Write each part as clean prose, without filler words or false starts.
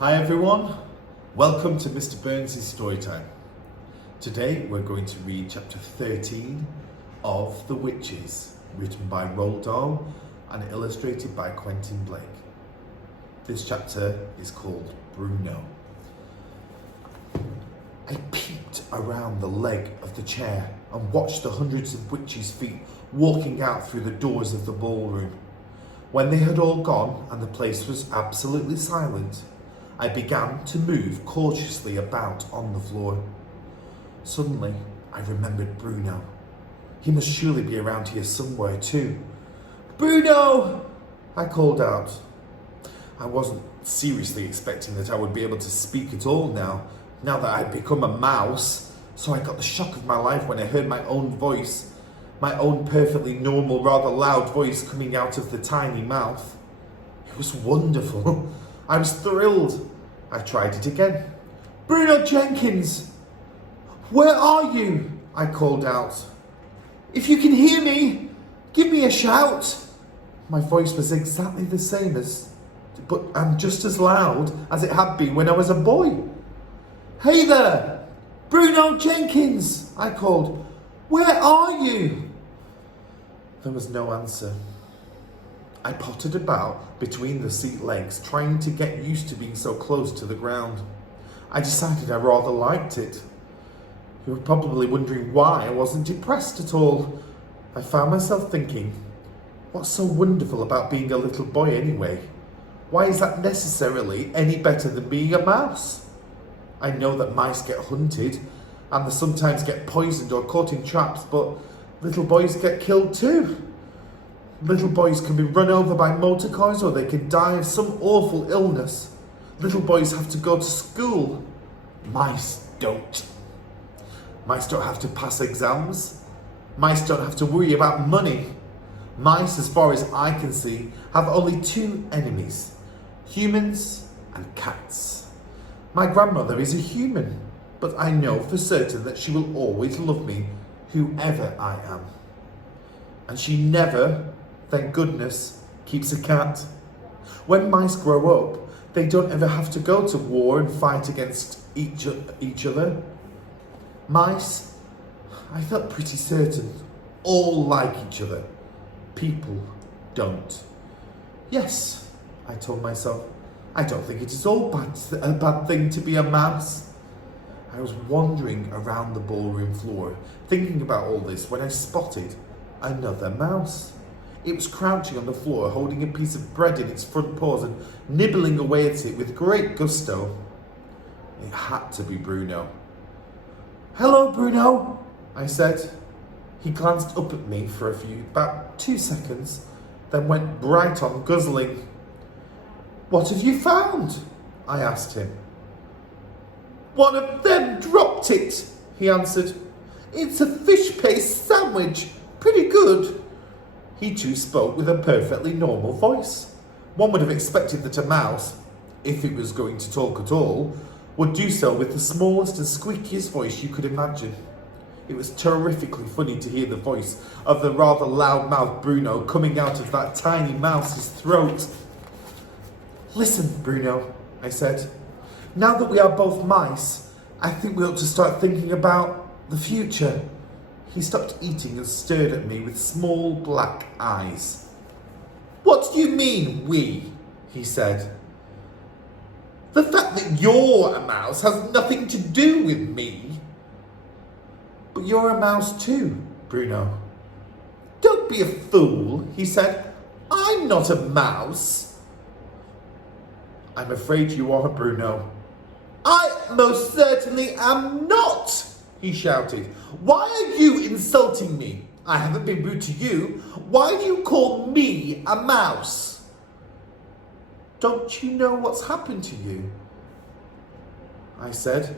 Hi everyone, welcome to Mr. Burns' Storytime. Today we're going to read chapter 13 of The Witches, written by Roald Dahl and illustrated by Quentin. This chapter is called Bruno. I peeped around the leg of the chair and watched the hundreds of witches' feet walking out through the doors of the ballroom. When they had all gone and the place was absolutely silent, I began to move cautiously about on the floor. Suddenly, I remembered Bruno. He must surely be around here somewhere too. "Bruno!" I called out. I wasn't seriously expecting that I would be able to speak at all now that I'd become a mouse, so I got the shock of my life when I heard my own voice, my own perfectly normal, rather loud voice coming out of the tiny mouth. It was wonderful. I was thrilled. I tried it again. "Bruno Jenkins! Where are you?" I called out. "If you can hear me, give me a shout." My voice was exactly the same and just as loud as it had been when I was a boy. "Hey there! Bruno Jenkins!" I called. "Where are you?" There was no answer. I pottered about between the seat legs, trying to get used to being so close to the ground. I decided I rather liked it. You were probably wondering why I wasn't depressed at all. I found myself thinking, what's so wonderful about being a little boy anyway? Why is that necessarily any better than being a mouse? I know that mice get hunted and they sometimes get poisoned or caught in traps, but little boys get killed too. Little boys can be run over by motor cars or they can die of some awful illness. Little boys have to go to school. Mice don't. Mice don't have to pass exams. Mice don't have to worry about money. Mice, as far as I can see, have only two enemies: humans and cats. My grandmother is a human, but I know for certain that she will always love me, whoever I am. And she never, thank goodness, keeps a cat. When mice grow up, they don't ever have to go to war and fight against each other. Mice, I felt pretty certain, all like each other. People don't. Yes, I told myself, I don't think it is all a bad thing to be a mouse. I was wandering around the ballroom floor, thinking about all this, when I spotted another mouse. It was crouching on the floor, holding a piece of bread in its front paws and nibbling away at it with great gusto. It had to be Bruno. "Hello, Bruno," I said. He glanced up at me for about 2 seconds, then went bright on, guzzling. "What have you found?" I asked him. "One of them dropped it," he answered. "It's a fish paste sandwich. Pretty good." He too spoke with a perfectly normal voice. One would have expected that a mouse, if it was going to talk at all, would do so with the smallest and squeakiest voice you could imagine. It was terrifically funny to hear the voice of the rather loud-mouthed Bruno coming out of that tiny mouse's throat. "Listen, Bruno," I said. "Now that we are both mice, I think we ought to start thinking about the future." He stopped eating and stared at me with small black eyes. "What do you mean, we?" he said. "The fact that you're a mouse has nothing to do with me." "But you're a mouse too, Bruno." "Don't be a fool," he said. "I'm not a mouse." "I'm afraid you are, Bruno." "I most certainly am not," he shouted. "Why are you insulting me? I haven't been rude to you. Why do you call me a mouse?" "Don't you know what's happened to you?" I said.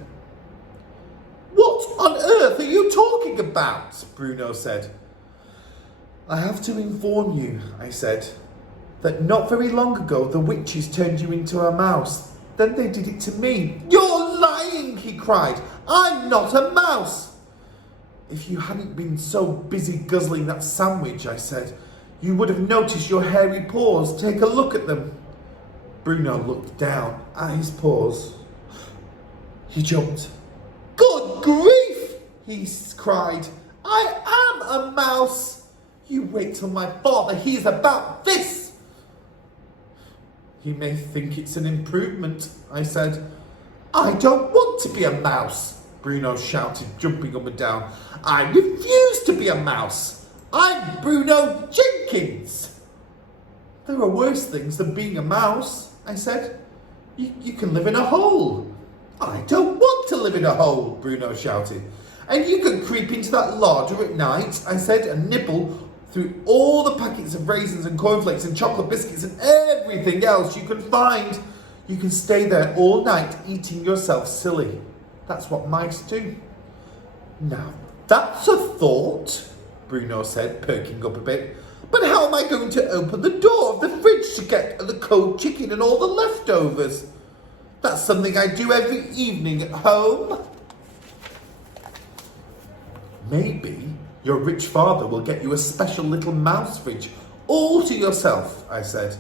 "What on earth are you talking about?" Bruno said. "I have to inform you," I said, "that not very long ago the witches turned you into a mouse. Then they did it to me." "You're lying," he cried. "I'm not a mouse." "If you hadn't been so busy guzzling that sandwich," I said, "you would have noticed your hairy paws. Take a look at them." Bruno looked down at his paws. He jumped. "Good grief!" he cried. "I am a mouse! You wait till my father hears about this!" "He may think it's an improvement," I said. "I don't want to be a mouse," Bruno shouted, jumping up and down. "I refuse to be a mouse. I'm Bruno Jenkins." "There are worse things than being a mouse," I said. You can live in a hole." "I don't want to live in a hole," Bruno shouted. "And you can creep into that larder at night," I said, "and nibble through all the packets of raisins and cornflakes and chocolate biscuits and everything else you can find. You can stay there all night eating yourself silly. That's what mice do." "Now, that's a thought," Bruno said, perking up a bit. "But how am I going to open the door of the fridge to get the cold chicken and all the leftovers? That's something I do every evening at home." "Maybe your rich father will get you a special little mouse fridge all to yourself," I said.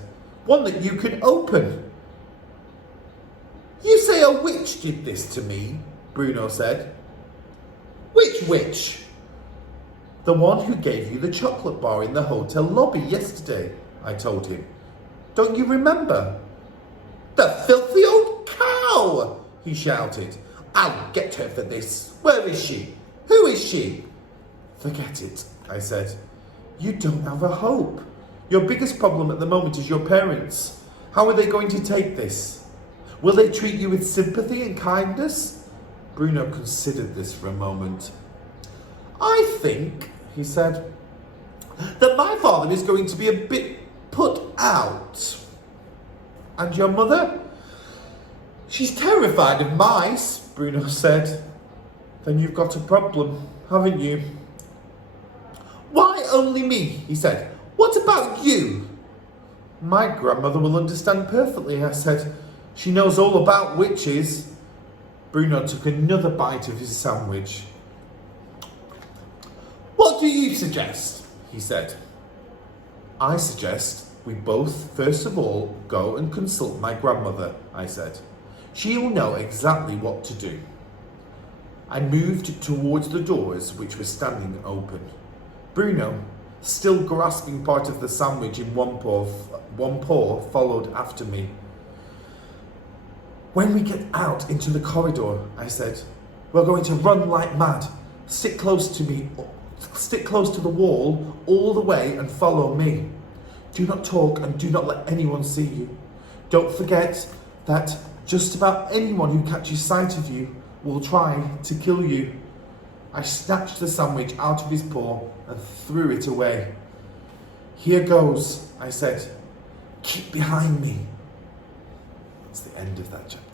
"One that you can open." "You say a witch did this to me?" Bruno said. "Which witch?" "The one who gave you the chocolate bar in the hotel lobby yesterday," I told him. "Don't you remember?" "The filthy old cow!" he shouted. "I'll get her for this. Where is she? Who is she?" "Forget it," I said. "You don't have a hope. Your biggest problem at the moment is your parents. How are they going to take this? Will they treat you with sympathy and kindness?" Bruno considered this for a moment. "I think," he said, "that my father is going to be a bit put out." "And your mother?" "She's terrified of mice," Bruno said. "Then you've got a problem, haven't you?" "Why only me?" he said. "What about you?" "My grandmother will understand perfectly," I said. "She knows all about witches." Bruno took another bite of his sandwich. "What do you suggest?" he said. "I suggest we both, first of all, go and consult my grandmother," I said. "She'll know exactly what to do." I moved towards the doors, which were standing open. Bruno, still grasping part of the sandwich in one paw, followed after me. "When we get out into the corridor," I said, "we're going to run like mad. Stick close to the wall all the way and follow me. Do not talk and do not let anyone see you. Don't forget that just about anyone who catches sight of you will try to kill you." I snatched the sandwich out of his paw and threw it away. "Here goes," I said. "Keep behind me." It's the end of that chapter.